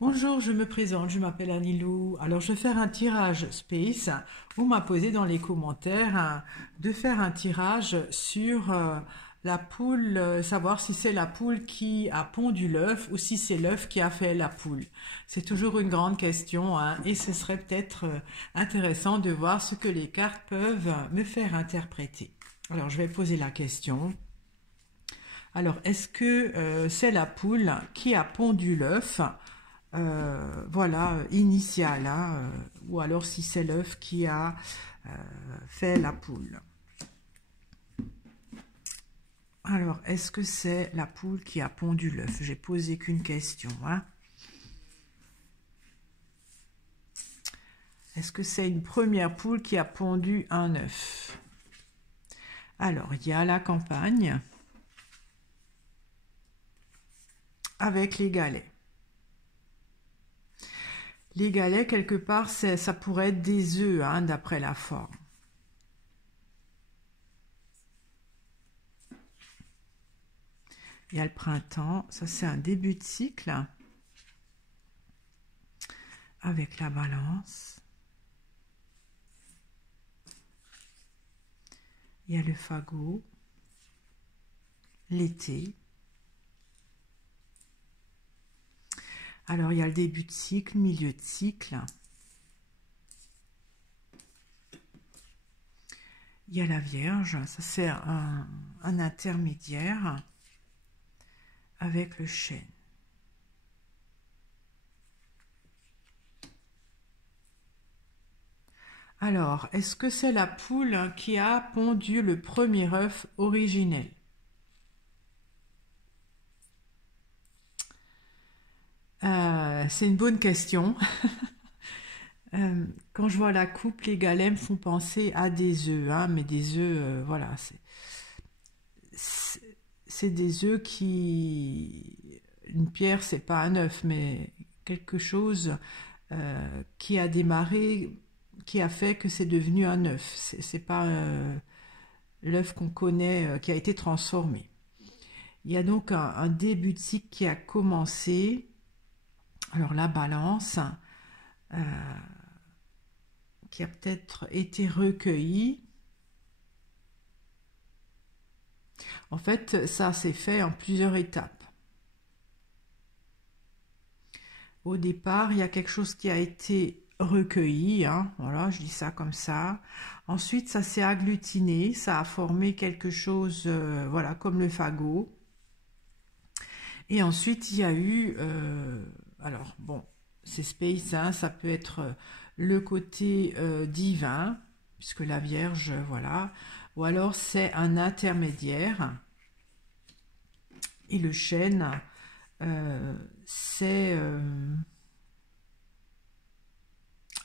Bonjour, je me présente, je m'appelle Anilou. Alors, je vais faire un tirage Space. On m'a posé dans les commentaires de faire un tirage sur la poule, savoir si c'est la poule qui a pondu l'œuf ou si c'est l'œuf qui a fait la poule. C'est toujours une grande question, hein, et ce serait peut-être intéressant de voir ce que les cartes peuvent me faire interpréter. Alors, je vais poser la question. Alors, est-ce que c'est la poule qui a pondu l'œuf voilà, initial, hein, ou alors si c'est l'œuf qui a fait la poule. Alors, est-ce que c'est la poule qui a pondu l'œuf? J'ai posé qu'une question. Hein. Est-ce que c'est une première poule qui a pondu un œuf? Alors, il y a la campagne avec les galets. Les galets, quelque part, ça pourrait être des œufs, hein, d'après la forme. Il y a le printemps, ça c'est un début de cycle, avec la balance. Il y a le fagot, l'été. Alors, il y a le début de cycle, milieu de cycle. Il y a la Vierge, ça c'est un intermédiaire avec le chêne. Alors, est-ce que c'est la poule qui a pondu le premier œuf originel? C'est une bonne question. Quand je vois la coupe, les galets me font penser à des œufs, hein, mais des œufs, voilà, c'est des œufs qui... Une pierre, c'est pas un œuf, mais quelque chose qui a démarré, qui a fait que c'est devenu un œuf. C'est pas l'œuf qu'on connaît, qui a été transformé. Il y a donc un début de cycle qui a commencé. Alors la balance, qui a peut-être été recueillie. En fait, ça s'est fait en plusieurs étapes. Au départ, il y a quelque chose qui a été recueilli, hein, voilà, je dis ça comme ça. Ensuite, ça s'est agglutiné, ça a formé quelque chose, voilà, comme le fagot. Et ensuite, il y a eu, alors bon, c'est space, hein, ça peut être le côté divin, puisque la Vierge, voilà, ou alors c'est un intermédiaire. Et le chêne, c'est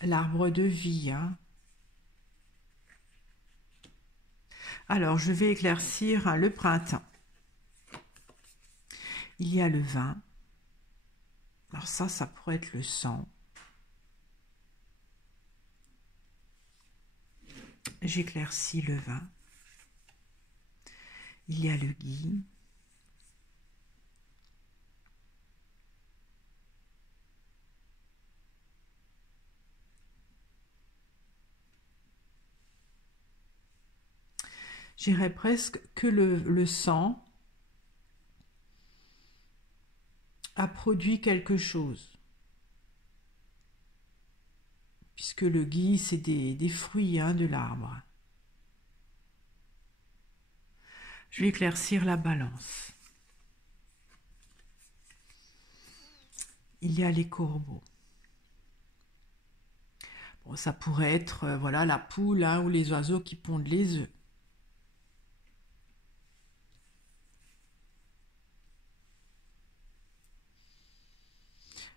l'arbre de vie. Hein. Alors, je vais éclaircir hein, le printemps. Il y a le vin. Alors ça pourrait être le sang. J'éclaircis le vin. Il y a le gui. J'irais presque que le sang a produit quelque chose. Puisque le gui, c'est des fruits hein, de l'arbre. Je vais éclaircir la balance. Il y a les corbeaux. Bon, ça pourrait être voilà, la poule hein, ou les oiseaux qui pondent les œufs.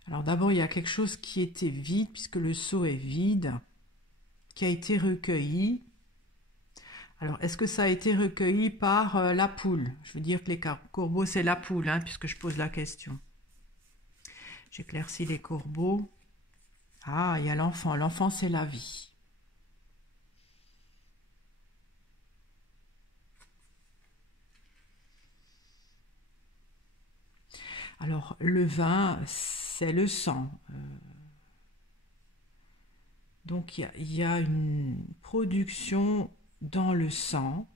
Alors d'abord, il y a quelque chose qui était vide, puisque le seau est vide, qui a été recueilli. Alors, est-ce que ça a été recueilli par la poule? Je veux dire que les corbeaux, c'est la poule, hein, puisque je pose la question. J'éclaircis les corbeaux. Ah, il y a l'enfant. L'enfant, c'est la vie. Alors, le vin, c'est le sang. Donc il y a une production dans le sang,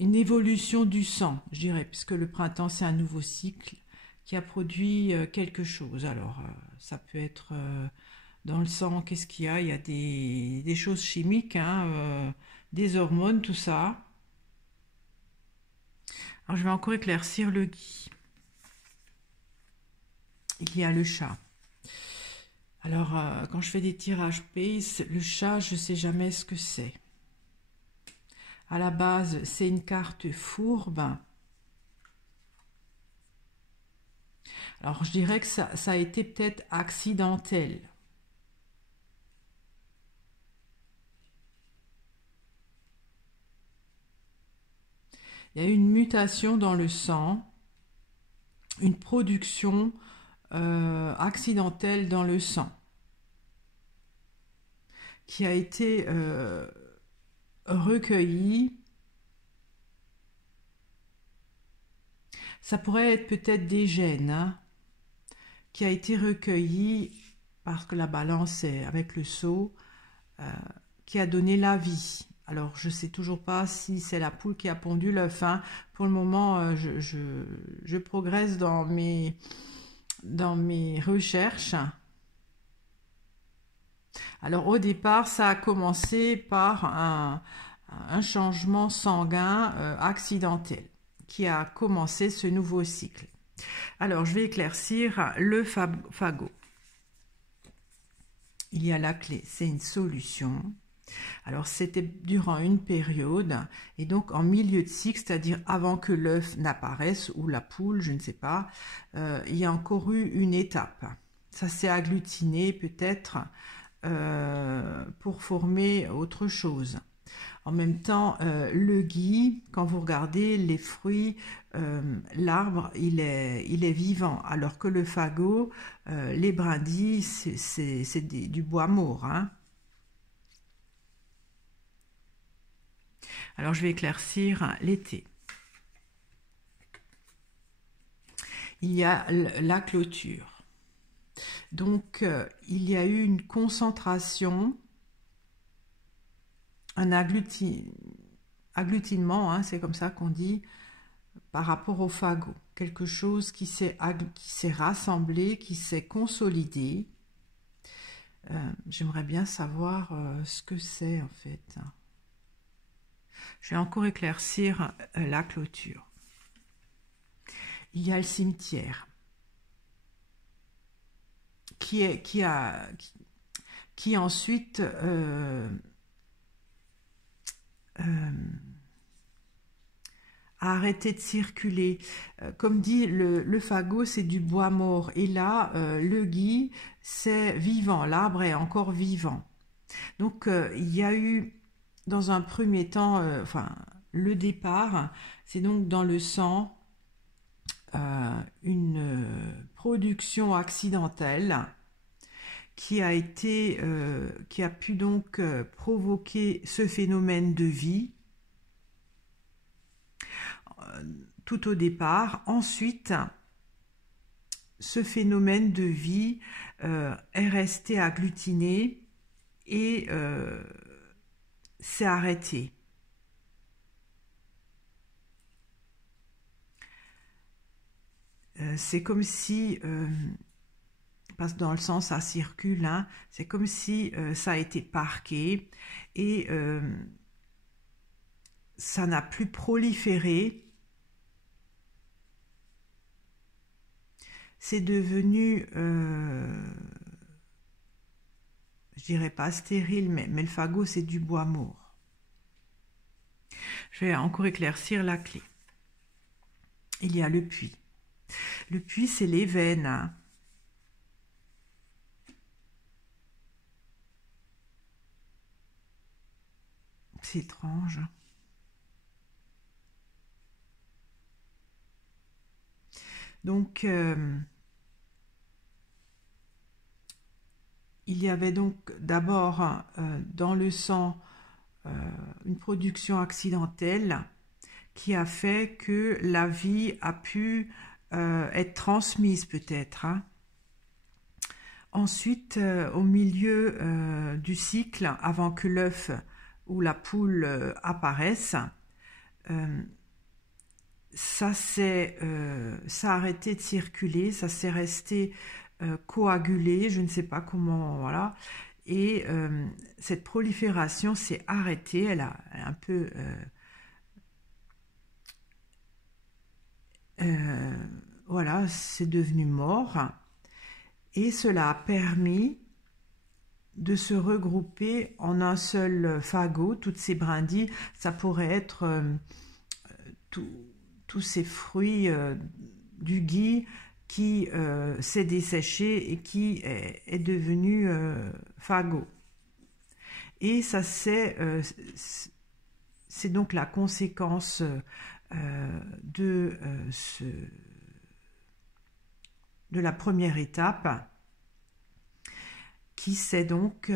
une évolution du sang, je dirais, puisque le printemps c'est un nouveau cycle qui a produit quelque chose. Alors ça peut être dans le sang, qu'est-ce qu'il y a? Il y a des choses chimiques, hein, des hormones, tout ça. Alors je vais encore éclaircir le gui. Il y a le chat. Alors quand je fais des tirages Pace, le chat, je ne sais jamais ce que c'est. À la base, c'est une carte fourbe. Alors je dirais que ça a été peut-être accidentel. Il y a eu une mutation dans le sang, une production accidentelle dans le sang, qui a été recueillie. Ça pourrait être peut-être des gènes, hein, qui a été recueilli parce que la balance est avec le seau, qui a donné la vie. Alors, je ne sais toujours pas si c'est la poule qui a pondu l'œuf, hein. Pour le moment, je progresse dans mes recherches. Alors, au départ, ça a commencé par un changement sanguin accidentel qui a commencé ce nouveau cycle. Alors, je vais éclaircir le fagot. Il y a la clé, c'est une solution. Alors, c'était durant une période, et donc en milieu de cycle, c'est-à-dire avant que l'œuf n'apparaisse, ou la poule, je ne sais pas, il y a encore eu une étape. Ça s'est agglutiné peut-être pour former autre chose. En même temps, le gui, quand vous regardez les fruits, l'arbre, il est vivant, alors que le fagot, les brindilles, c'est du bois mort, hein. Alors, je vais éclaircir l'été. Il y a la clôture. Donc, il y a eu une concentration, un agglutinement, hein, c'est comme ça qu'on dit, par rapport au fagot. Quelque chose qui s'est rassemblé, qui s'est consolidé. J'aimerais bien savoir ce que c'est en fait. Je vais encore éclaircir la clôture. Il y a le cimetière qui ensuite a arrêté de circuler. Comme dit, le fagot, c'est du bois mort. Et là, le gui, c'est vivant. L'arbre est encore vivant. Donc, il y a eu, dans un premier temps, enfin, le départ, c'est donc dans le sang, une production accidentelle qui a pu donc provoquer ce phénomène de vie tout au départ. Ensuite, ce phénomène de vie est resté agglutiné et s'est arrêté. C'est comme si, parce que dans le sens ça circule, hein, c'est comme si ça a été parqué et ça n'a plus proliféré. C'est devenu, je dirais pas stérile, mais le fagot c'est du bois mort. Je vais encore éclaircir la clé. Il y a le puits. Le puits, c'est les veines, hein. C'est étrange. Donc, il y avait donc d'abord dans le sang une production accidentelle qui a fait que la vie a pu être transmise peut-être, hein. Ensuite, au milieu du cycle, avant que l'œuf ou la poule apparaisse, euh, ça a arrêté de circuler, ça s'est resté coagulé, je ne sais pas comment, voilà. Et cette prolifération s'est arrêtée, elle a un peu voilà, c'est devenu mort. Et cela a permis de se regrouper en un seul fagot, toutes ces brindilles. Ça pourrait être tous ces fruits du gui qui s'est desséché et qui est devenu fagot. Et ça c'est donc la conséquence de la première étape qui s'est donc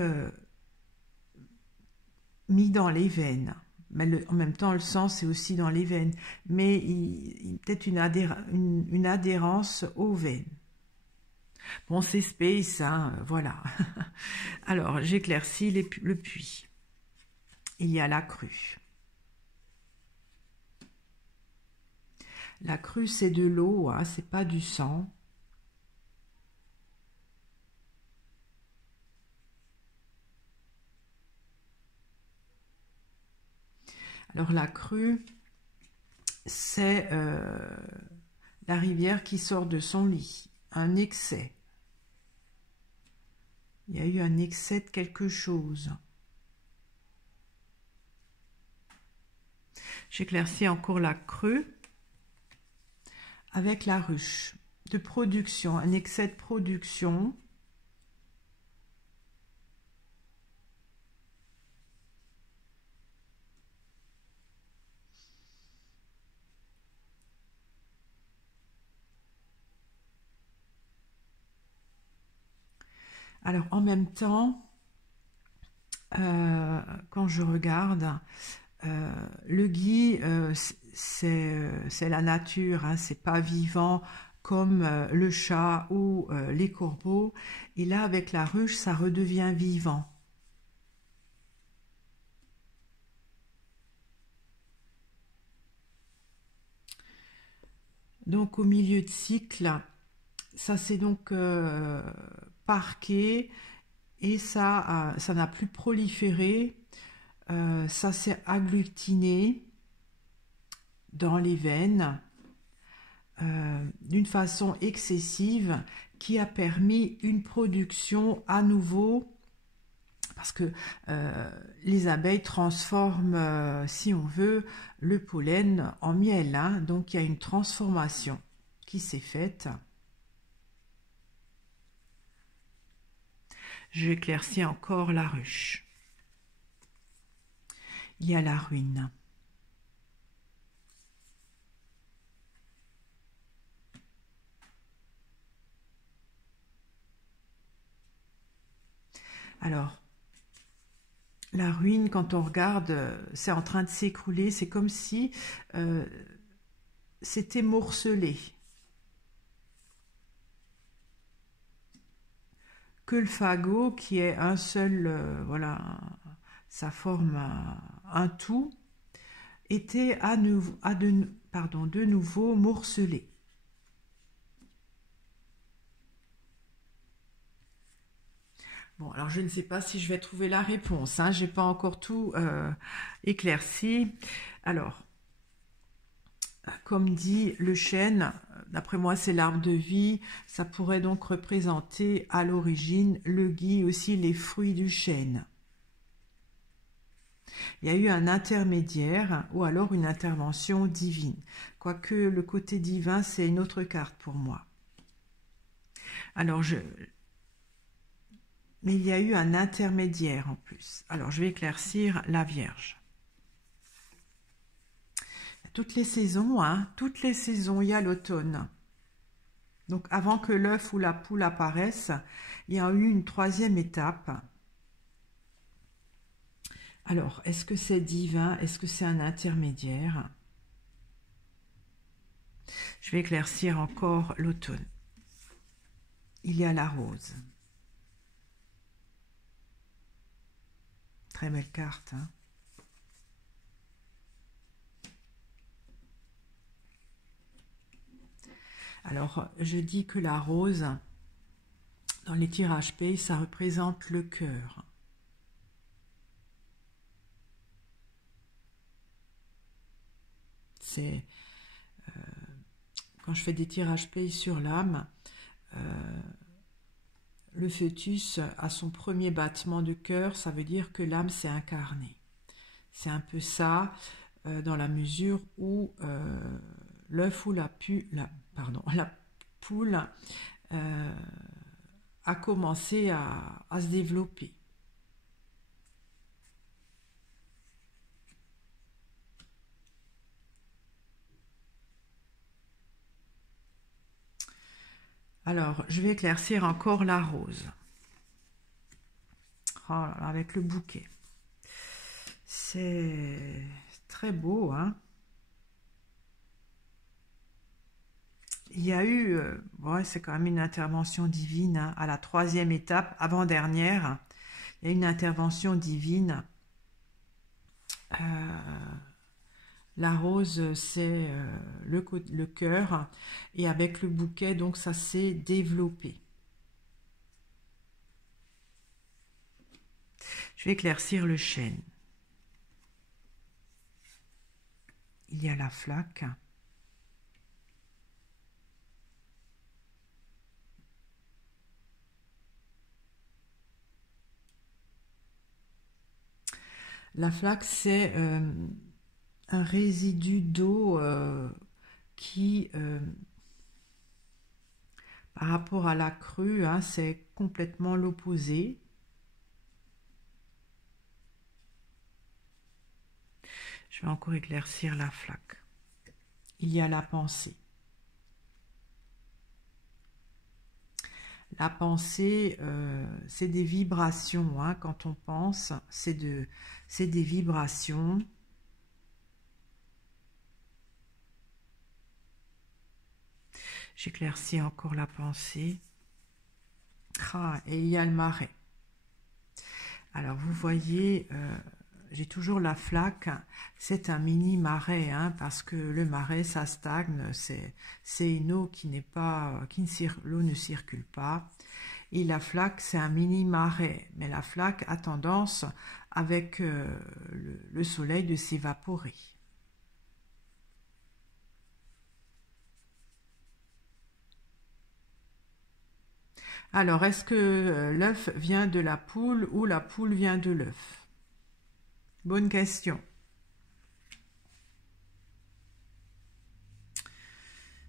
mis dans les veines. Mais en même temps, le sang, c'est aussi dans les veines. Mais peut-être une adhérence aux veines. Bon, c'est space, hein, voilà. Alors, j'éclaircis le puits. Il y a la crue. La crue, c'est de l'eau, hein, c'est pas du sang. Alors la crue, c'est la rivière qui sort de son lit, un excès. Il y a eu un excès de quelque chose. J'éclaircis encore la crue avec la ruche de production, un excès de production. Alors en même temps, quand je regarde, le gui, c'est la nature, hein, c'est pas vivant comme le chat ou les corbeaux. Et là, avec la ruche, ça redevient vivant. Donc au milieu de cycle, ça s'est donc parqué et ça n'a plus proliféré, ça s'est agglutiné dans les veines d'une façon excessive qui a permis une production à nouveau, parce que les abeilles transforment, si on veut, le pollen en miel, hein, donc il y a une transformation qui s'est faite. J'éclaircis encore la ruche. Il y a la ruine. Alors, la ruine, quand on regarde, c'est en train de s'écrouler, c'est comme si c'était morcelé. Que le fagot, qui est un seul, voilà, ça forme un tout, était de nouveau morcelé. Bon, alors je ne sais pas si je vais trouver la réponse, hein, j'ai pas encore tout éclairci. Alors, comme dit le chêne, d'après moi c'est l'arbre de vie, ça pourrait donc représenter à l'origine le gui, aussi les fruits du chêne. Il y a eu un intermédiaire ou alors une intervention divine. Quoique le côté divin, c'est une autre carte pour moi. Alors, mais il y a eu un intermédiaire en plus. Alors, je vais éclaircir la Vierge. Toutes les saisons, hein, toutes les saisons, il y a l'automne. Donc, avant que l'œuf ou la poule apparaisse, il y a eu une troisième étape. Alors, est-ce que c'est divin? Est-ce que c'est un intermédiaire? Je vais éclaircir encore l'automne. Il y a la rose. Très belle carte, hein. Alors, je dis que la rose, dans les tirages P, ça représente le cœur. C'est quand je fais des tirages P sur l'âme, le fœtus a son premier battement de cœur, ça veut dire que l'âme s'est incarnée. C'est un peu ça, dans la mesure où l'œuf ou la poule a commencé à se développer. Alors, je vais éclaircir encore la rose. Oh là là, avec le bouquet. C'est très beau, hein. Il y a eu, ouais, c'est quand même une intervention divine, hein, à la 3e étape, avant-dernière. Il y a une intervention divine. La rose, c'est le cœur, et avec le bouquet, donc ça s'est développé. Je vais éclaircir le chêne. Il y a la flaque. La flaque, c'est un résidu d'eau qui, par rapport à la crue, hein, c'est complètement l'opposé. Je vais encore éclaircir la flaque. Il y a la pensée. La pensée, c'est des vibrations, hein, quand on pense, c'est des vibrations. J'éclaircis encore la pensée. Ah, et il y a le marais. Alors, vous voyez, j'ai toujours la flaque. C'est un mini marais, hein, parce que le marais, ça stagne. C'est une eau qui n'est pas, l'eau ne circule pas. Et la flaque, c'est un mini marais. Mais la flaque a tendance, avec le soleil, de s'évaporer. Alors, est-ce que l'œuf vient de la poule ou la poule vient de l'œuf? Bonne question.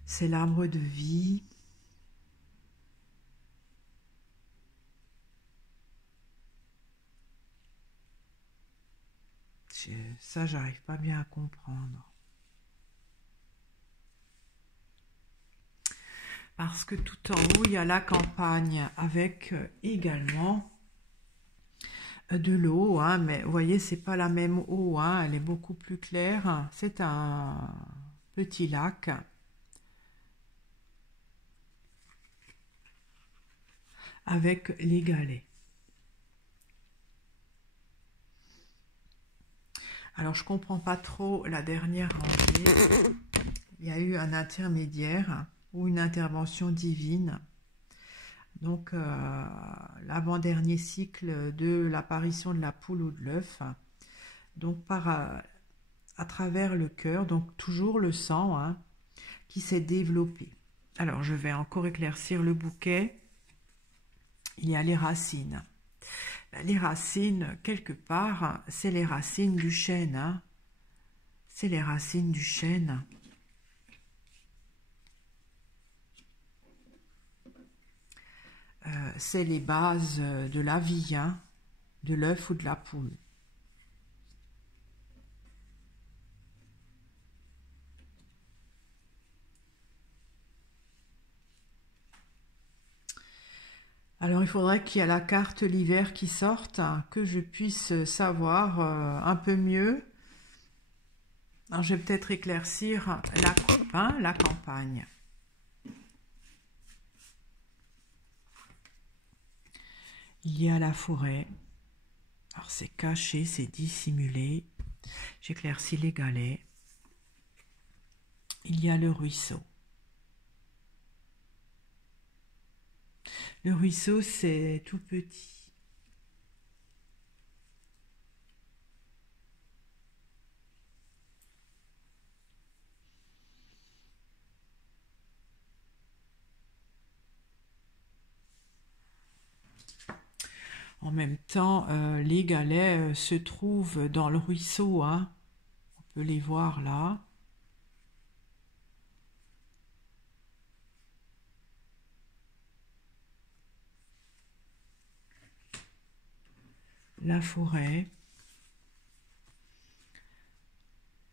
C'est l'arbre de vie. Ça, j'arrive pas bien à comprendre. Parce que tout en haut, il y a la campagne avec également de l'eau, hein, mais vous voyez, c'est pas la même eau, hein, elle est beaucoup plus claire. C'est un petit lac. Avec les galets. Alors, je comprends pas trop la dernière rangée. Il y a eu un intermédiaire ou une intervention divine. Donc, l'avant-dernier cycle de l'apparition de la poule ou de l'œuf. Donc, à travers le cœur, donc toujours le sang, hein, qui s'est développé. Alors, je vais encore éclaircir le bouquet. Il y a les racines. Les racines, quelque part, c'est les racines du chêne. Hein. C'est les racines du chêne. C'est les bases de la vie, hein, de l'œuf ou de la poule. Alors, il faudrait qu'il y ait la carte l'hiver qui sorte, hein, que je puisse savoir un peu mieux Alors, je vais peut-être éclaircir la coupe, hein, la campagne. Il y a la forêt. Alors, c'est caché, c'est dissimulé. J'éclaircis les galets. Il y a le ruisseau. Le ruisseau, c'est tout petit. En même temps, les galets se trouvent dans le ruisseau, hein. On peut les voir là. La forêt.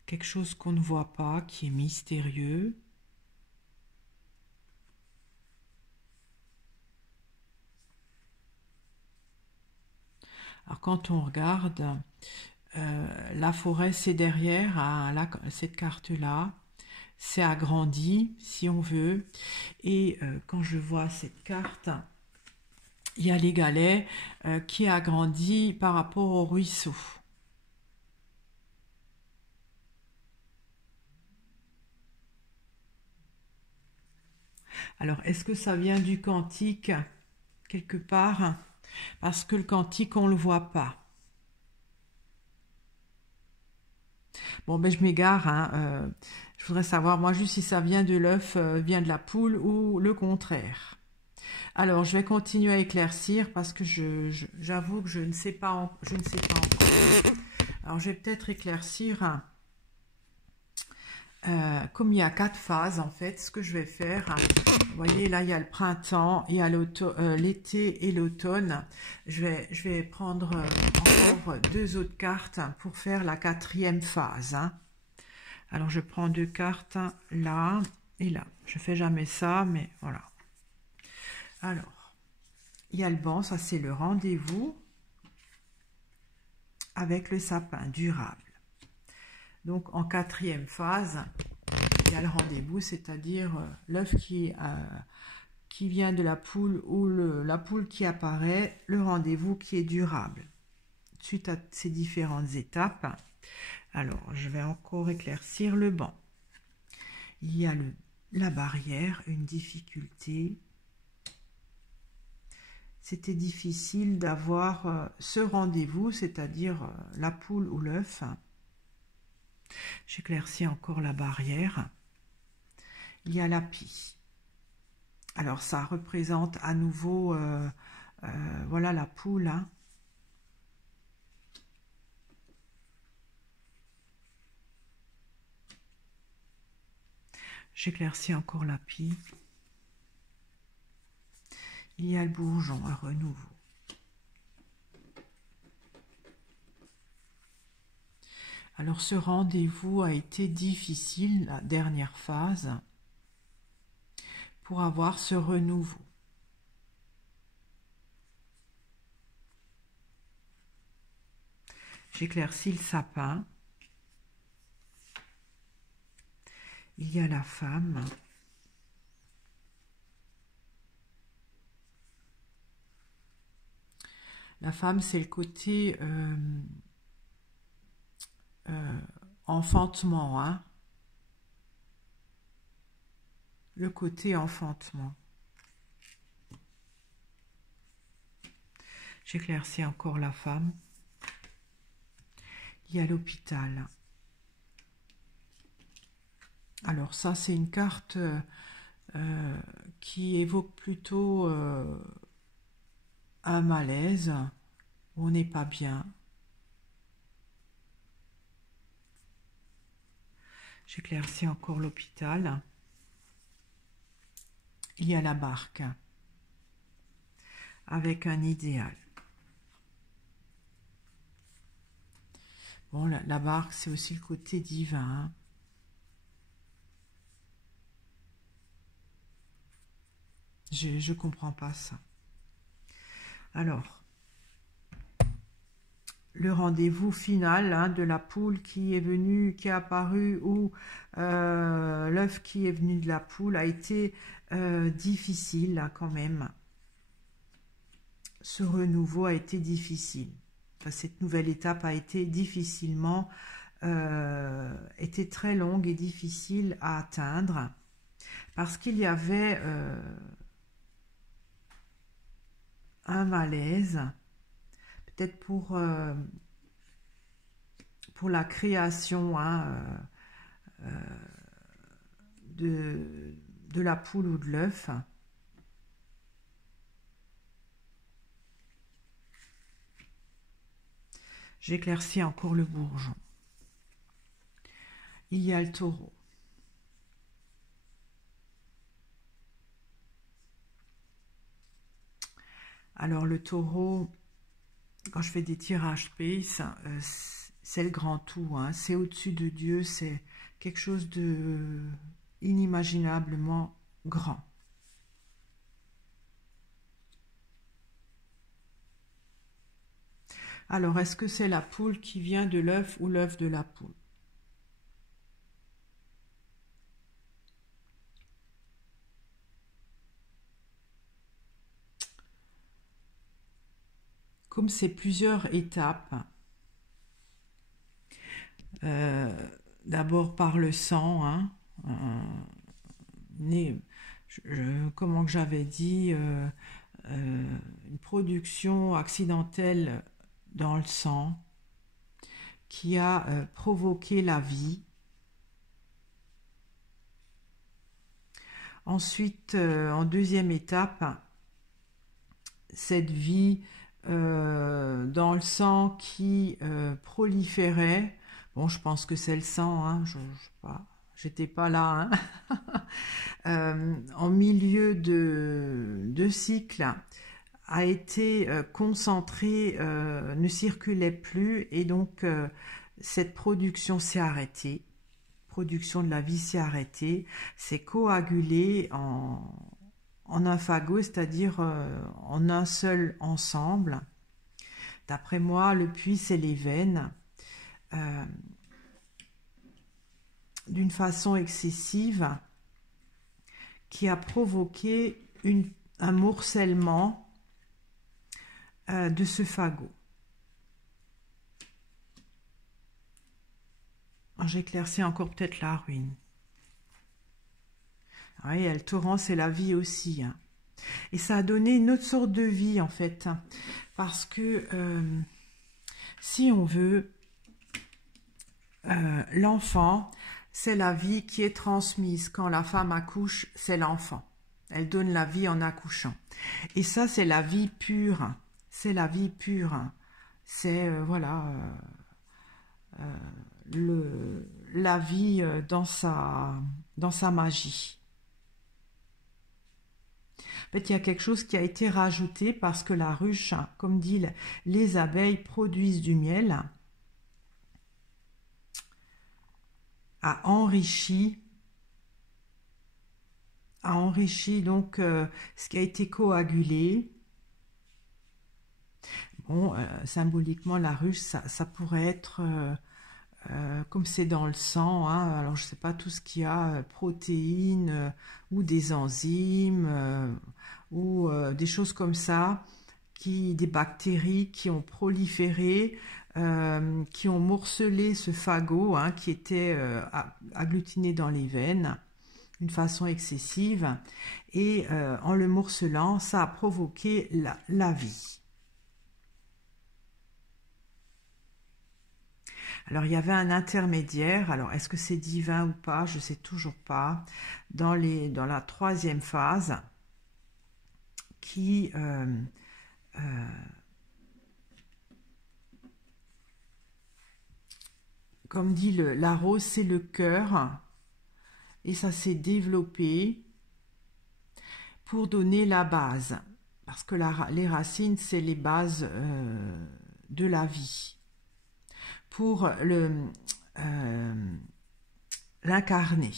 Quelque chose qu'on ne voit pas, qui est mystérieux. Alors quand on regarde, la forêt c'est derrière, cette carte-là, c'est agrandi si on veut. Et quand je vois cette carte, il y a les galets qui agrandit par rapport au ruisseau. Alors, est-ce que ça vient du cantique quelque part? Parce que le cantique, on ne le voit pas. Bon, ben je m'égare, hein, je voudrais savoir, moi, juste si ça vient de l'œuf, vient de la poule ou le contraire. Alors, je vais continuer à éclaircir parce que j'avoue que je ne sais pas, je ne sais pas encore. Alors, je vais peut-être éclaircir, comme il y a 4 phases, en fait, ce que je vais faire, vous voyez, là, il y a le printemps, il y a l'été et l'automne. Je vais prendre encore 2 autres cartes pour faire la 4e phase, hein. Alors, je prends 2 cartes, là et là. Je fais jamais ça, mais voilà. Alors, il y a le banc, ça c'est le rendez-vous avec le sapin durable. Donc, en 4e phase, il y a le rendez-vous, c'est-à-dire l'œuf qui vient de la poule ou la poule qui apparaît, le rendez-vous qui est durable. Suite à ces différentes étapes, alors je vais encore éclaircir le banc. Il y a la barrière, une difficulté. C'était difficile d'avoir ce rendez-vous, c'est-à-dire la poule ou l'œuf. J'éclaircis encore la barrière. Il y a la pie. Alors ça représente à nouveau, voilà la poule, hein. J'éclaircis encore la pie. Il y a le bourgeon, un renouveau. Alors ce rendez-vous a été difficile, la dernière phase, pour avoir ce renouveau. J'éclaircis le sapin. Il y a la femme. La femme, c'est le côté enfantement, hein. Le côté enfantement. J'éclaircis encore la femme. Il y a l'hôpital. Alors ça, c'est une carte qui évoque plutôt un malaise, où on n'est pas bien. J'éclaircis encore l'hôpital. Il y a la barque, avec un idéal. Bon, la barque, c'est aussi le côté divin, hein. Je comprends pas ça. Alors, le rendez-vous final hein, de la poule qui est venue, qui est apparue, ou l'œuf qui est venu de la poule a été difficile là, quand même. Ce renouveau a été difficile. Enfin, cette nouvelle étape a été difficilement, était très longue et difficile à atteindre parce qu'il y avait un malaise, peut-être pour la création hein, de la poule ou de l'œuf. J'éclaircis encore le bourgeon. Il y a le taureau. Alors le taureau, quand je fais des tirages space, c'est le grand tout, hein, c'est au-dessus de Dieu, c'est quelque chose de inimaginablement grand. Alors, est-ce que c'est la poule qui vient de l'œuf ou l'œuf de la poule? Comme c'est plusieurs étapes, d'abord par le sang, hein, comment que j'avais dit, une production accidentelle dans le sang qui a provoqué la vie. Ensuite, en deuxième étape, cette vie dans le sang qui proliférait. Bon, je pense que c'est le sang, hein, je sais pas, j'étais pas là. Hein. En milieu de cycle, a été concentré, ne circulait plus, et donc cette production s'est arrêtée. Production de la vie s'est arrêtée, s'est coagulée en un phago, c'est-à-dire en un seul ensemble. D'après moi, le puits, c'est les veines. D'une façon excessive, qui a provoqué un morcellement de ce phago. J'éclaircis encore peut-être la ruine. Oui, le torrent, c'est la vie aussi. Hein. Et ça a donné une autre sorte de vie, en fait. Hein, parce que, si on veut, l'enfant, c'est la vie qui est transmise. Quand la femme accouche, c'est l'enfant. Elle donne la vie en accouchant. Et ça, c'est la vie pure. C'est la vie pure. C'est, voilà, la vie dans sa magie. En fait, il y a quelque chose qui a été rajouté parce que la ruche, comme dit les abeilles, produisent du miel, a enrichi donc ce qui a été coagulé. Bon, symboliquement, la ruche, ça pourrait être, comme c'est dans le sang, hein, alors je ne sais pas, tout ce qu'il y a, protéines, ou des enzymes, ou des choses comme ça, des bactéries qui ont proliféré, qui ont morcelé ce phago, hein, qui était agglutiné dans les veines d'une façon excessive, et en le morcelant, ça a provoqué la vie. Alors, il y avait un intermédiaire, alors est-ce que c'est divin ou pas, je ne sais toujours pas, dans la troisième phase, qui comme dit la rose, c'est le cœur, et ça s'est développé pour donner la base, parce que les racines, c'est les bases de la vie. Pour l'incarner.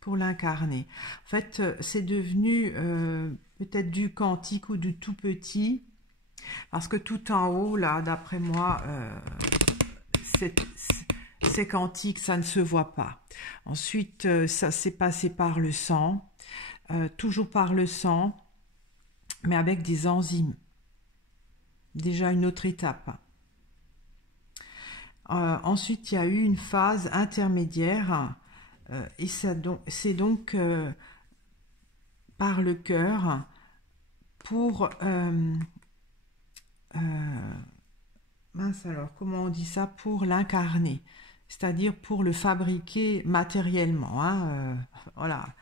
Pour l'incarner. En fait, c'est devenu peut-être du quantique ou du tout petit, Parce que tout en haut, là, d'après moi, c'est quantique, ça ne se voit pas. Ensuite, ça s'est passé par le sang, toujours par le sang, mais avec des enzymes. Déjà une autre étape. Ensuite, il y a eu une phase intermédiaire, et c'est donc par le cœur pour... mince alors, comment on dit ça? Pour l'incarner, c'est-à-dire pour le fabriquer matériellement, hein, voilà,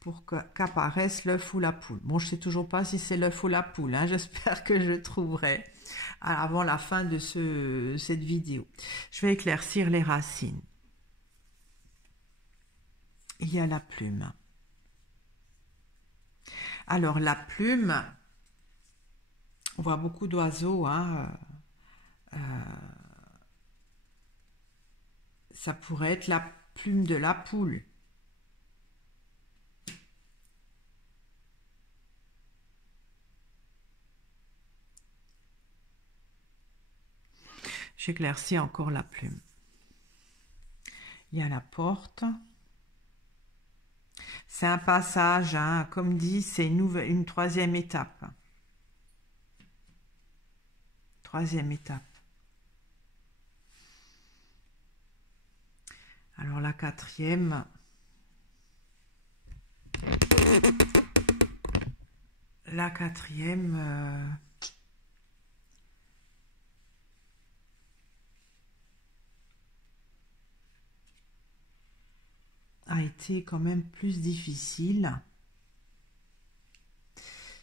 pour qu'apparaisse l'œuf ou la poule. Bon, je sais toujours pas si c'est l'œuf ou la poule, hein, j'espère que je trouverai avant la fin de cette vidéo. Je vais éclaircir les racines. Il y a la plume. Alors, la plume, on voit beaucoup d'oiseaux, hein, ça pourrait être la plume de la poule. J'éclaircis encore la plume. Il y a la porte. C'est un passage, hein, comme dit, c'est une troisième étape. Troisième étape. Alors la quatrième. La quatrième... a été quand même plus difficile.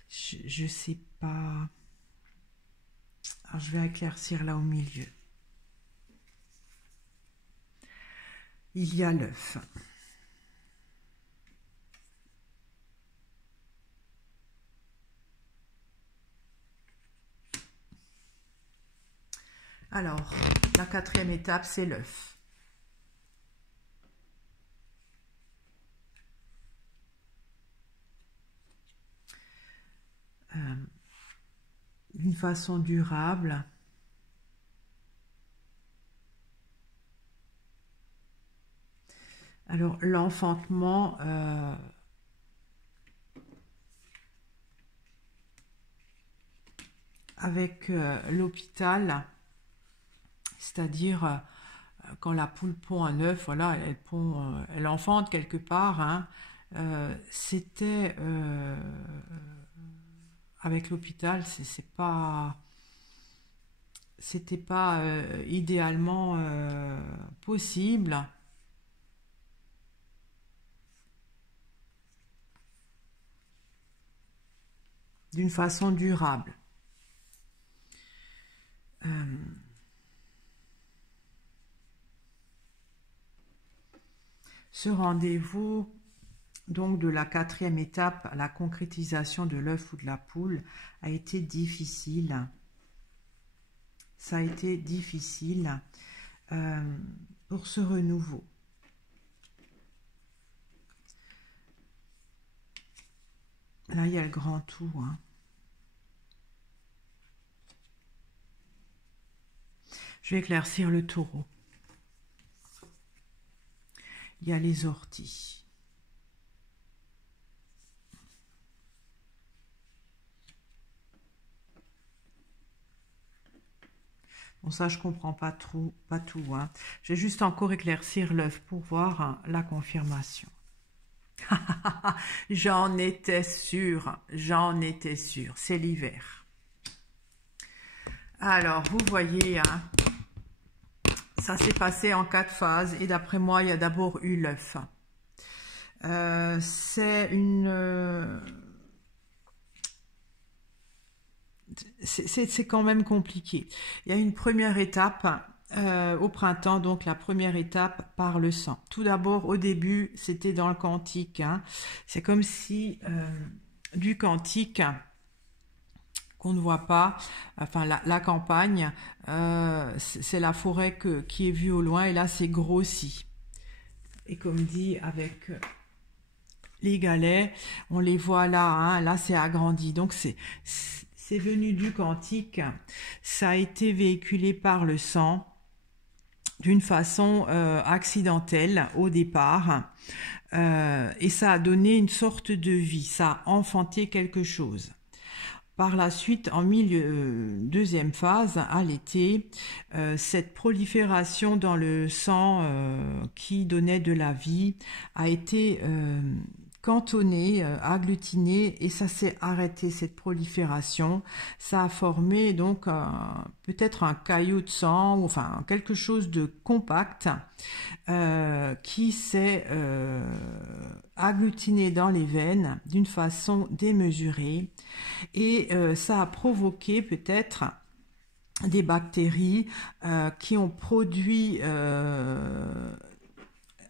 Je sais pas. Alors, je vais éclaircir là au milieu. Il y a l'œuf. Alors, la quatrième étape, c'est l'œuf. D'une façon durable. Alors, l'enfantement, avec l'hôpital, c'est-à-dire quand la poule pond un œuf, voilà, elle enfante quelque part, hein, c'était avec l'hôpital, c'était pas idéalement possible. D'une façon durable. Ce rendez-vous, donc de la quatrième étape à la concrétisation de l'œuf ou de la poule, a été difficile. Ça a été difficile pour ce renouveau. Là, il y a le grand tout, hein. Je vais éclaircir le taureau. Il y a les orties. Bon, ça, je comprends pas tout, hein. Je vais juste encore éclaircir l'œuf pour voir, hein, la confirmation. J'en étais sûre, c'est l'hiver. Alors, vous voyez, hein, ça s'est passé en 4 phases et d'après moi, il y a d'abord eu l'œuf. C'est quand même compliqué. Il y a une première étape au printemps, donc la première étape par le sang. Tout d'abord, au début, c'était dans le quantique, hein. C'est comme si du quantique qu'on ne voit pas, enfin la campagne, c'est la forêt qui est vue au loin et là c'est grossi. Et comme dit avec les galets, on les voit là, hein, là c'est agrandi. Donc c'est venu du quantique, ça a été véhiculé par le sang d'une façon accidentelle au départ, et ça a donné une sorte de vie, ça a enfanté quelque chose. Par la suite, en deuxième phase, à l'été, cette prolifération dans le sang qui donnait de la vie a été cantonnée, agglutinée, et ça s'est arrêté, cette prolifération. Ça a formé donc peut-être un caillot de sang, ou enfin quelque chose de compact qui s'est agglutiné dans les veines d'une façon démesurée, et ça a provoqué peut-être des bactéries qui ont produit,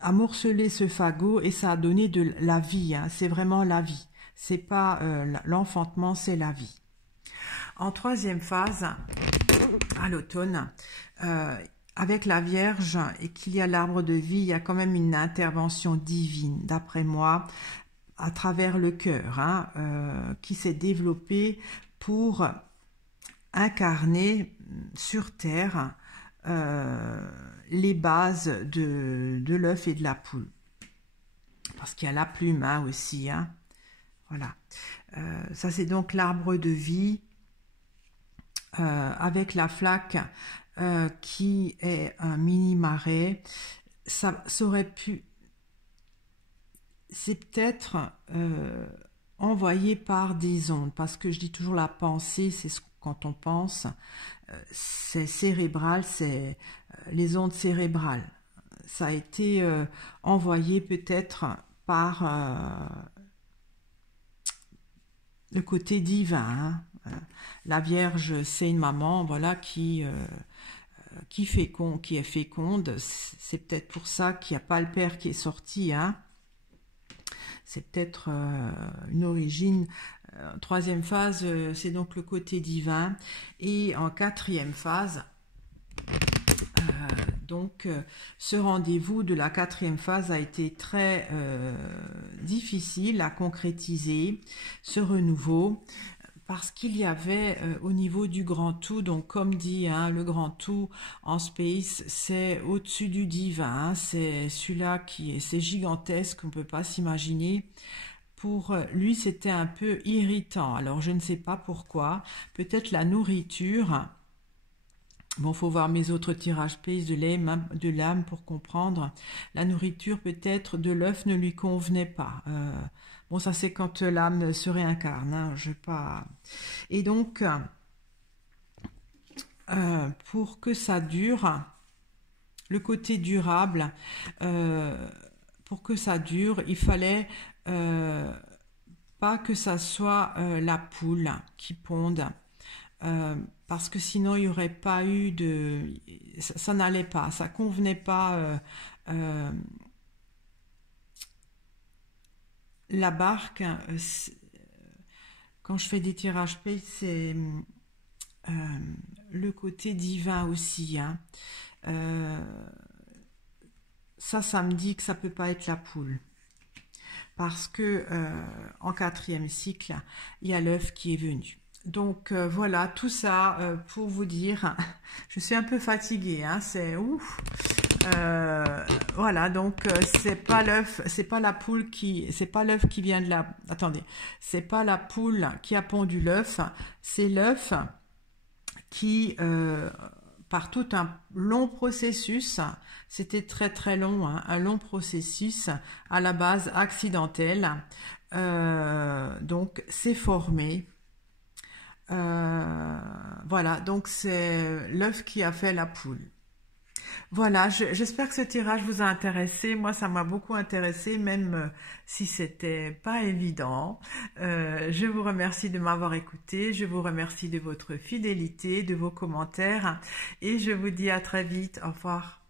a morcelé ce fagot, et ça a donné de la vie, hein. C'est vraiment la vie, c'est pas l'enfantement, c'est la vie. En troisième phase, à l'automne, avec la Vierge et qu'il y a l'arbre de vie, il y a quand même une intervention divine, d'après moi, à travers le cœur, hein, qui s'est développé pour incarner sur Terre les bases de l'œuf et de la poule. Parce qu'il y a la plume, hein, aussi. Hein. Voilà. Ça, c'est donc l'arbre de vie avec la flaque qui est un mini marais. Ça aurait pu... C'est peut-être envoyé par des ondes, parce que je dis toujours la pensée, c'est quand on pense, c'est cérébral, c'est les ondes cérébrales. Ça a été envoyé peut-être par le côté divin. Hein. La Vierge, c'est une maman, voilà, qui est féconde. C'est peut-être pour ça qu'il n'y a pas le père qui est sorti, hein. C'est peut-être une origine. Troisième phase, c'est donc le côté divin. Et en quatrième phase, ce rendez-vous de la quatrième phase a été très difficile à concrétiser, ce renouveau, parce qu'il y avait au niveau du grand tout, donc comme dit, hein, le grand tout en space, c'est au-dessus du divin, hein, c'est celui-là c'est gigantesque, on ne peut pas s'imaginer. Pour lui, c'était un peu irritant, alors je ne sais pas pourquoi, peut-être la nourriture. Bon, faut voir mes autres tirages space de l'âme pour comprendre. La nourriture peut-être de l'œuf ne lui convenait pas. Bon, ça c'est quand l'âme se réincarne, hein, je pas. Et donc, pour que ça dure, le côté durable, pour que ça dure, il fallait pas que ça soit la poule qui ponde. Parce que sinon il n'y aurait pas eu de... Ça n'allait pas, ça convenait pas. La barque, quand je fais des tirages P, c'est le côté divin aussi. Hein. Ça me dit que ça peut pas être la poule. Parce que en quatrième cycle, il y a l'œuf qui est venu. Donc voilà, tout ça pour vous dire, je suis un peu fatiguée, hein, c'est ouf. Voilà, donc c'est pas l'œuf, c'est pas la poule c'est pas l'œuf qui vient de la, attendez, c'est pas la poule qui a pondu l'œuf, c'est l'œuf qui, par tout un long processus, c'était très très long, hein, un long processus à la base accidentel, donc c'est formé. Voilà, donc c'est l'œuf qui a fait la poule. Voilà, j'espère que ce tirage vous a intéressé. Moi, ça m'a beaucoup intéressé, même si c'était pas évident. Je vous remercie de m'avoir écouté. Je vous remercie de votre fidélité, de vos commentaires. Et je vous dis à très vite. Au revoir.